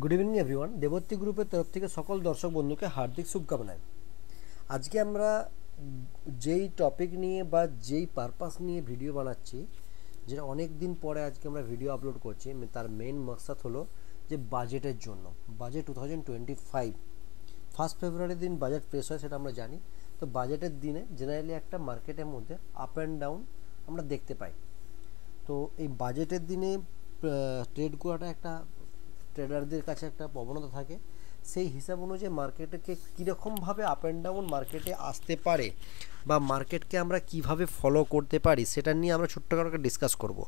Good evening everyone. Debatri গ্রুপের তরফ থেকে সকল দর্শক বন্ধুকে হার্দিক শুভকামনায়। আজকে আমরা যেই টপিক নিয়ে বা যেই পারপাস নিয়ে ভিডিও বানাচ্ছি, যেটা অনেক দিন পরে আজকে আমরা ভিডিও আপলোড করছি, তার মেন মাকসাদ হলো যে বাজেটের জন্য। বাজেট 2025 ফার্স্ট ফেব্রুয়ারির দিন বাজেট পেশ হয়, সেটা আমরা জানি। তো বাজেটের দিনে জেনারেলি একটা মার্কেটের মধ্যে আপ অ্যান্ড ডাউন আমরা দেখতে পাই। তো এই বাজেটের দিনে ট্রেড করাটা একটা ট্রেডারদের কাছে একটা প্রবণতা থাকে। সেই হিসাব অনুযায়ী মার্কেটকে কীরকমভাবে আপ অ্যান্ড ডাউন মার্কেটে আসতে পারে বা মার্কেটকে আমরা কিভাবে ফলো করতে পারি সেটা নিয়ে আমরা ছোট্ট করে ডিসকাস করব।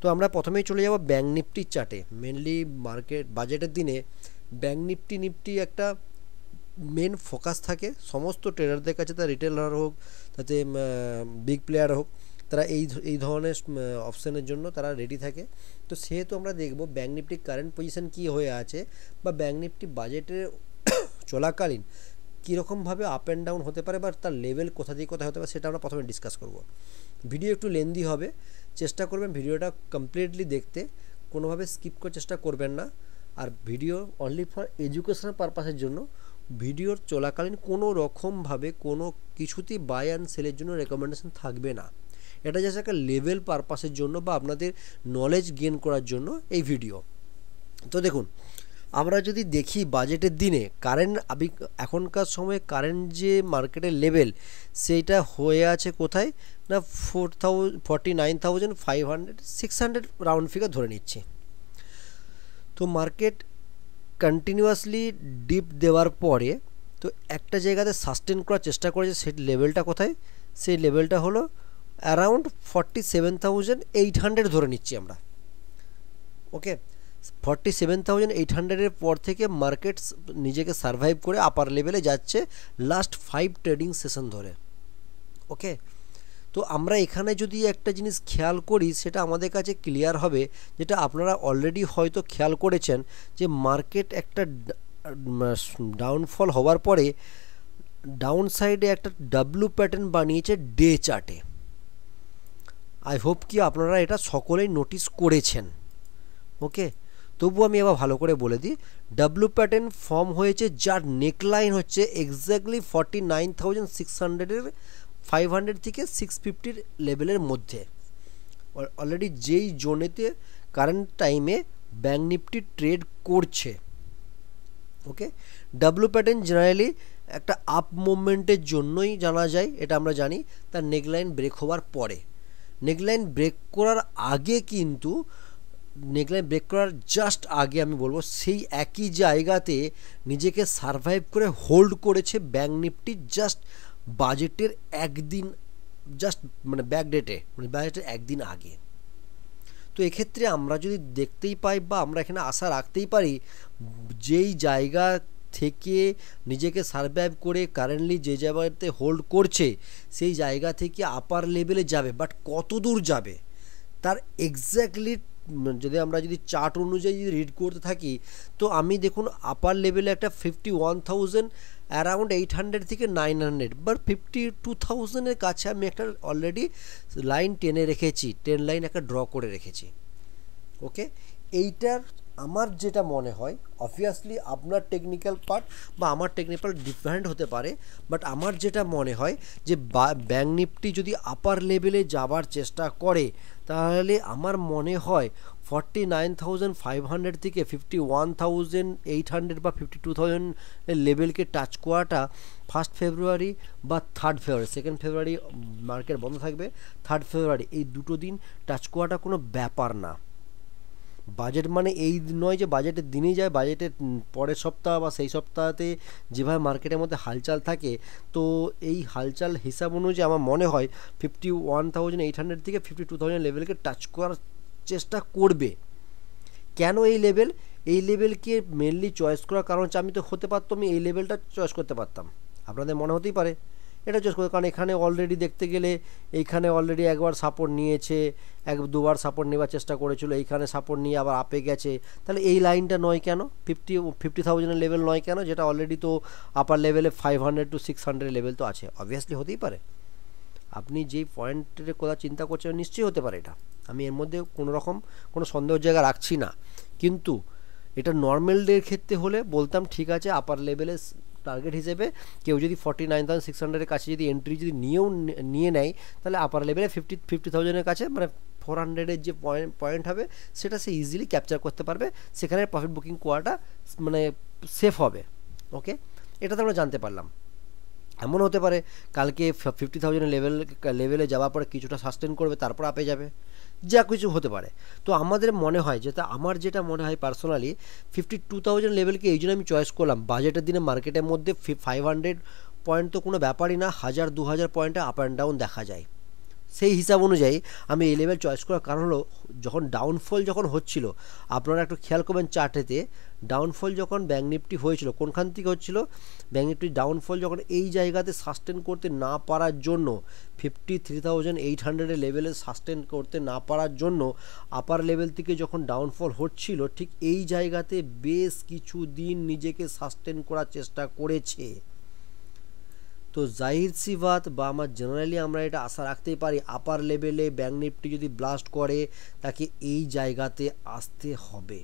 তো আমরা প্রথমেই চলে যাব ব্যাঙ্ক নিফটির চার্টে। মেনলি মার্কেট বাজেটের দিনে ব্যাঙ্ক নিফটি একটা মেন ফোকাস থাকে সমস্ত ট্রেডারদের কাছে, তা রিটেলার হোক, তাতে বিগ প্লেয়ার হোক, তারা এই ধরনের অপশানের জন্য তারা রেডি থাকে। তো সেহেতু আমরা দেখব ব্যাঙ্ক নিফটির কারেন্ট পজিশন কী হয়ে আছে বা ব্যাঙ্ক নিফটি বাজেটের চলাকালীন কীরকমভাবে আপ অ্যান্ড ডাউন হতে পারে বা তার লেভেল কোথা থেকে কোথায় হতে পারে সেটা আমরা প্রথমে ডিসকাস করব। ভিডিও একটু লেন্দি হবে, চেষ্টা করবেন ভিডিওটা কমপ্লিটলি দেখতে, কোনোভাবে স্কিপ করার চেষ্টা করবেন না। আর ভিডিও অনলি ফর এডুকেশনাল পারপাসের জন্য। ভিডিওর চলাকালীন কোনো রকমভাবে কোনো কিছুতেই বাই অ্যান্ড সেলের জন্য রেকমেন্ডেশন থাকবে না। এটা জাস্ট একটা লেভেল পারপাসের জন্য বা আপনাদের নলেজ গেইন করার জন্য এই ভিডিও। তো দেখুন, আমরা যদি দেখি বাজেটের দিনে কারেন্ট এখনকার সময়ে কারেন্ট যে মার্কেটের লেভেল সেইটা হয়ে আছে কোথায় না 49,500 রাউন্ড ফিগার ধরে নিচ্ছি। তো মার্কেট কন্টিনিউয়াসলি ডিপ দেওয়ার পরে তো একটা জায়গাতে সাস্টেন করার চেষ্টা করেছে। সেই লেভেলটা কোথায়? সেই লেভেলটা হলো অ্যারাউন্ড 47,800 ধরে নিচ্ছি আমরা। ওকে, 47,800-এর পর থেকে মার্কেট নিজেকে সারভাইভ করে আপার লেভেলে যাচ্ছে লাস্ট 5 ট্রেডিং সেশন ধরে। ওকে, তো আমরা এখানে যদি একটা জিনিস খেয়াল করি সেটা আমাদের কাছে ক্লিয়ার হবে, যেটা আপনারা অলরেডি হয়তো খেয়াল করেছেন, যে মার্কেট একটা ডাউনফল হওয়ার পরে ডাউন সাইডে একটা ডাব্লু প্যাটার্ন বানিয়েছে ডে চার্টে। আই হোপ কি আপনারা এটা সকলেই নোটিস করেছেন। ওকে, তবু আমি এবার ভালো করে বলে দিই, ডাব্লু প্যাটার্ন ফর্ম হয়েছে যার নেকলাইন হচ্ছে এক্স্যাক্টলি 49,600-এর 500 থেকে 650 লেভেলের মধ্যে। অলরেডি যেই জোনেতে কারেন্ট টাইমে ব্যাঙ্ক নিফটি ট্রেড করছে। ওকে, ডাব্লু প্যাটার্ন জেনারেলি একটা আপ মুভমেন্টের জন্যই জানা যায়, এটা আমরা জানি। তার নেকলাইন ব্রেক হওয়ার পরে, নেকলাইন ব্রেক করার আগে কিন্তু নেকলাইন ব্রেক করার জাস্ট আগে আমি বলবো সেই একই জায়গাতে নিজেকে সারভাইভ করে হোল্ড করেছে ব্যাঙ্ক নিফটি জাস্ট বাজেটের একদিন, জাস্ট মানে ব্যাক ডেটে, মানে বাজেটের একদিন আগে। তো এক্ষেত্রে আমরা যদি দেখতেই পাই বা আমরা এখানে আশা রাখতেই পারি, যেই জায়গা থেকে নিজেকে সারভাইভ করে কারেন্টলি যে জায়গাতে হোল্ড করছে সেই জায়গা থেকে আপার লেভেলে যাবে, বাট কত দূর যাবে তার এক্স্যাক্টলি যদি চার্ট অনুযায়ী যদি রিড করতে থাকি, তো আমি দেখুন আপার লেভেলে একটা 51,000 অ্যারাউন্ড 800 থেকে 900 বা 52,000-এর কাছে আমি একটা অলরেডি লাইন টেনে রেখেছি, 10 লাইন একটা ড্র করে রেখেছি। ওকে, এইটার আমার যেটা মনে হয়, অবভিয়াসলি আপনার টেকনিক্যাল পার্ট বা আমার টেকনিক্যাল ডিফারেন্ট হতে পারে, বাট আমার যেটা মনে হয় যে ব্যাঙ্ক নিফটি যদি আপার লেভেলে যাবার চেষ্টা করে তাহলে আমার মনে হয় 49,500 থেকে 51,800 বা 52,000 লেভেলকে টাচ করাটা ফার্স্ট ফেব্রুয়ারি বা third February, second February market বন্ধ থাকবে, থার্ড ফেব্রুয়ারি এই দুটো দিন টাচ করাটা কোনো ব্যাপার না। বাজেট মানে এই নয় যে বাজেটের দিনেই যায়, বাজেটের পরের সপ্তাহ বা সেই সপ্তাহতে যেভাবে মার্কেটের মধ্যে হালচাল থাকে, তো এই হালচাল হিসাব অনুযায়ী আমার মনে হয় 51,800 থেকে 52,000 লেভেলকে টাচ করার চেষ্টা করবে। কেন এই লেভেল? এই লেভেলকে মেনলি চয়েস করার কারণ হচ্ছে, আমি তো হতে পারতো আমি এই লেভেলটা চয়েস করতে পারতাম, আপনাদের মনে হতেই পারে এটা চয়েস করতে, কারণ এখানে অলরেডি দেখতে গেলে এইখানে অলরেডি একবার সাপোর্ট নিয়েছে, দুবার সাপোর্ট নেওয়ার চেষ্টা করেছিল, এইখানে সাপোর্ট নিয়ে আবার আপে গেছে। তাহলে এই লাইনটা নয় কেন 50,000-এর লেভেল নয় কেন, যেটা অলরেডি তো আপার লেভেলে 500 to 600 লেভেল তো আছে, অবভিয়াসলি হতেই পারে। আপনি যেই পয়েন্টের কথা চিন্তা করছেন নিশ্চয়ই হতে পারে এটা, আমি এর মধ্যে কোনো রকম কোনো সন্দেহের জায়গা রাখছি না। কিন্তু এটা নর্মাল ডের ক্ষেত্রে হলে বলতাম ঠিক আছে, আপার লেভেলে টার্গেট হিসেবে কেউ যদি 49,600-এর কাছে যদি এন্ট্রি যদি নিয়ে নেয়, তাহলে আপার লেভেলে 50,000-এর কাছে মানে 400-এর যে পয়েন্ট হবে সেটা সে ইজিলি ক্যাপচার করতে পারবে, সেখানে প্রফিট বুকিং করাটা মানে সেফ হবে। ওকে, এটা তো আমরা জানতে পারলাম। এমন হতে পারে কালকে 50,000 লেভেলে যাওয়ার পরে কিছুটা সাস্টেন করবে, তারপর আপে যাবে, যা কিছু হতে পারে। তো আমাদের মনে হয় যেটা, আমার যেটা মনে হয় পার্সোনালি, 52,000 লেভেলকে এই জন্য আমি চয়েস করলাম। বাজেটের দিনে মার্কেটের মধ্যে 500 পয়েন্ট তো কোনো ব্যাপারই না, 1,000-2,000 পয়েন্টে আপ অ্যান্ড ডাউন দেখা যায়। সেই হিসাব অনুযায়ী আমি এই লেভেল চয়েস করার কারণ হলো, যখন ডাউনফল যখন হচ্ছিল, আপনারা একটু খেয়াল করবেন চার্টেতে, ডাউনফল যখন ব্যাঙ্ক নিফটি হয়েছিল কোনখান থেকে হচ্ছিল, ব্যাঙ্ক নিফটি ডাউনফল যখন এই জায়গাতে সাস্টেন করতে না পারার জন্য, 53,800 লেভেলে সাস্টেন করতে না পারার জন্য আপার লেভেল থেকে যখন ডাউনফল হচ্ছিল, ঠিক এই জায়গাতে বেশ কিছু দিন নিজেকে সাস্টেন করার চেষ্টা করেছে। তো জাহির সি বাত, বা আমার জেনারেলি আমরা এটা আশা রাখতেই পারি, আপার লেভেলে ব্যাঙ্ক নিফটি যদি ব্লাস্ট করে তাকে এই জায়গাতে আসতে হবে।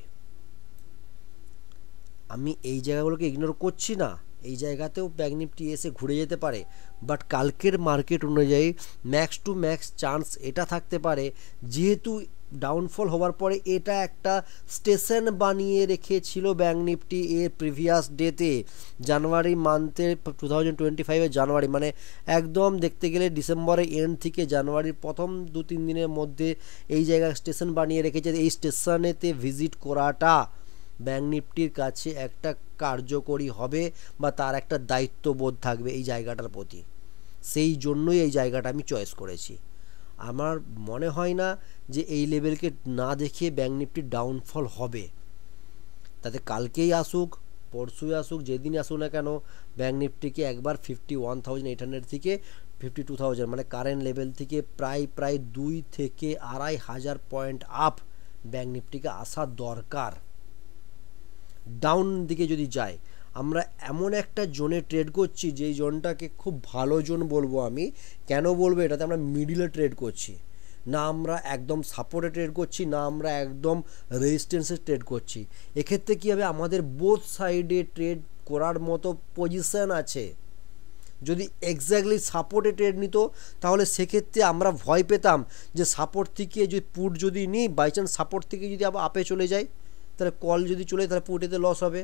আমি এই জায়গাগুলোকে ইগনোর করছি না, এই জায়গাতেও ব্যাঙ্ক নিফটি এসে ঘুরে যেতে পারে, বাট কালকের মার্কেট অনুযায়ী ম্যাক্স টু ম্যাক্স চান্স এটা থাকতে পারে, যেহেতু ডাউনফল হওয়ার পরে এটা একটা স্টেশন বানিয়ে রেখেছিল ব্যাঙ্ক নিফটি এর প্রিভিয়াস ডেতে, জানুয়ারি মান্থের 2025-এর জানুয়ারি, মানে একদম দেখতে গেলে ডিসেম্বরের এন্ড থেকে জানুয়ারির প্রথম 2-3 দিনের মধ্যে এই জায়গায় স্টেশন বানিয়ে রেখেছে। এই স্টেশনেতে ভিজিট করাটা ব্যাঙ্ক নিফটির কাছে একটা কার্যকরী হবে, বা তার একটা দায়িত্ববোধ থাকবে এই জায়গাটার প্রতি। সেই জন্যই এই জায়গাটা আমি চয়েস করেছি। আমার মনে হয় না যে এই লেভেলকে না দেখিয়ে ব্যাঙ্ক নিফটির ডাউনফল হবে। তাতে কালকেই আসুক, পরশুই আসুক, যেদিনই আসুক না কেন, ব্যাঙ্ক নিফটিকে একবার 51,800 থেকে 52,000 মানে কারেন্ট লেভেল থেকে প্রায় 2 থেকে 2,500 পয়েন্ট আপ ব্যাঙ্ক নিফটিকে আসা দরকার। ডাউন দিকে যদি যায়, আমরা এমন একটা জোনে ট্রেড করছি যেই জোনটাকে খুব ভালো জোন বলবো আমি। কেন বলবো? এটাতে আমরা মিডিলে ট্রেড করছি না, আমরা একদম সাপোর্টে ট্রেড করছি না, আমরা একদম রেজিস্ট্যান্সে ট্রেড করছি। এক্ষেত্রে কী হবে, আমাদের বোথ সাইডে ট্রেড করার মতো পজিশন আছে। যদি এক্স্যাক্টলি সাপোর্টে ট্রেড নিত, তাহলে সেক্ষেত্রে আমরা ভয় পেতাম যে সাপোর্ট থেকে যদি পুট যদি নিই, বাই চান্স সাপোর্ট থেকে যদি আবার আপে চলে যায়, তাহলে কল যদি চলে তাহলে পুটেতে লস হবে।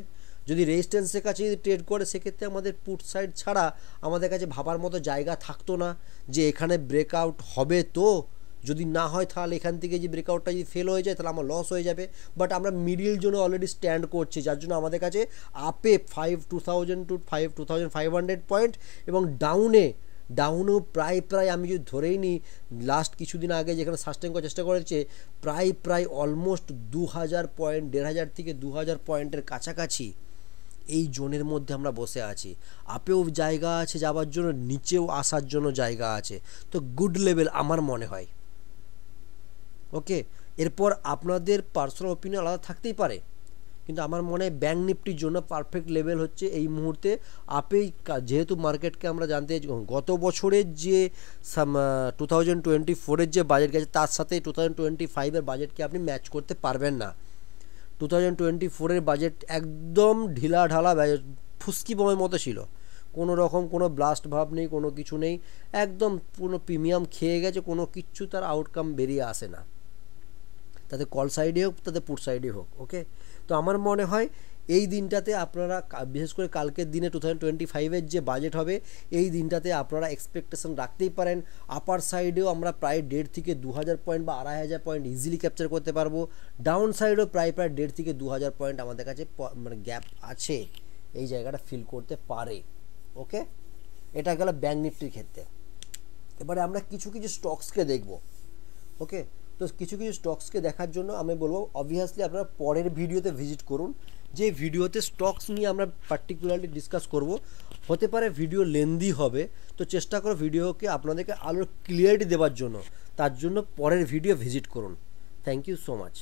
যদি রেজিস্ট্যান্সের কাছে যদি ট্রেড করে, সেক্ষেত্রে আমাদের পুট সাইড ছাড়া আমাদের কাছে ভাবার মতো জায়গা থাকতো না যে এখানে ব্রেকআউট হবে। তো যদি না হয় তাহলে এখান থেকে যে ব্রেকআউটটা যদি ফেল হয়ে যায় তাহলে আমার লস হয়ে যাবে। বাট আমরা মিডিল জোনে অলরেডি স্ট্যান্ড করছি, যার জন্য আমাদের কাছে আপে 2,500 পয়েন্ট, এবং ডাউনেও প্রায় আমি যদি ধরেই নিই, লাস্ট কিছুদিন আগে যেখানে সাস্টেন করার চেষ্টা করেছে, প্রায় অলমোস্ট 2,000 পয়েন্ট, 1,500 থেকে 2,000 পয়েন্টের কাছাকাছি এই জোনের মধ্যে আমরা বসে আছি। আপেও জায়গা আছে যাওয়ার জন্য, নিচেও আসার জন্য জায়গা আছে। তো গুড লেভেল আমার মনে হয়। ওকে, এরপর আপনাদের পার্সোনাল ওপিনিয়ন আলাদা থাকতেই পারে, কিন্তু আমার মনে হয় ব্যাঙ্ক নিফটির জন্য পারফেক্ট লেভেল হচ্ছে এই মুহূর্তে আপেই। যেহেতু মার্কেটকে আমরা জানতে, গত বছরের যে 2024-এর যে বাজেট গেছে, তার সাথে 2025-এর বাজেটকে আপনি ম্যাচ করতে পারবেন না। 2024-এর বাজেট একদম ঢিলা ঢালা ফুসকি বোমের মতো ছিল, কোনো রকম কোনো ব্লাস্ট ভাব নেই, কোনো কিছু নেই, একদম পুরো প্রিমিয়াম খেয়ে গেছে, কোনো কিচ্ছু তার আউটকাম বেরিয়ে আসে না, তাতে কল সাইডে হোক তাতে পুট সাইডে হোক। ওকে, তো আমার মনে হয় এই দিনটাতে আপনারা, বিশেষ করে কালকের দিনে 2025-এর যে বাজেট হবে, এই দিনটাতে আপনারা এক্সপেকটেশন রাখতেই পারেন। আপার সাইডেও আমরা প্রায় 1.5 থেকে 2,000 পয়েন্ট বা 2,500 পয়েন্ট ইজিলি ক্যাপচার করতে পারবো। ডাউন সাইডেও প্রায় 1.5 থেকে 2,000 পয়েন্ট আমাদের কাছে মানে গ্যাপ আছে, এই জায়গাটা ফিল করতে পারে। ওকে, এটা গেল ব্যাঙ্ক নিফটির ক্ষেত্রে। এবারে আমরা কিছু স্টকসকে দেখব। ওকে, তো কিছু স্টকসকে দেখার জন্য আমি বলবো অবভিয়াসলি আপনারা পরের ভিডিওতে ভিজিট করুন, যে ভিডিওতে স্টকস নিয়ে আমরা পার্টিকুলারলি ডিসকাস করব। হতে পারে ভিডিও লেন্দি হবে, তো চেষ্টা করো ভিডিওকে আপনাদেরকে আরও ক্লিয়ারিটি দেওয়ার জন্য, তার জন্য পরের ভিডিও ভিজিট করুন। Thank you so much.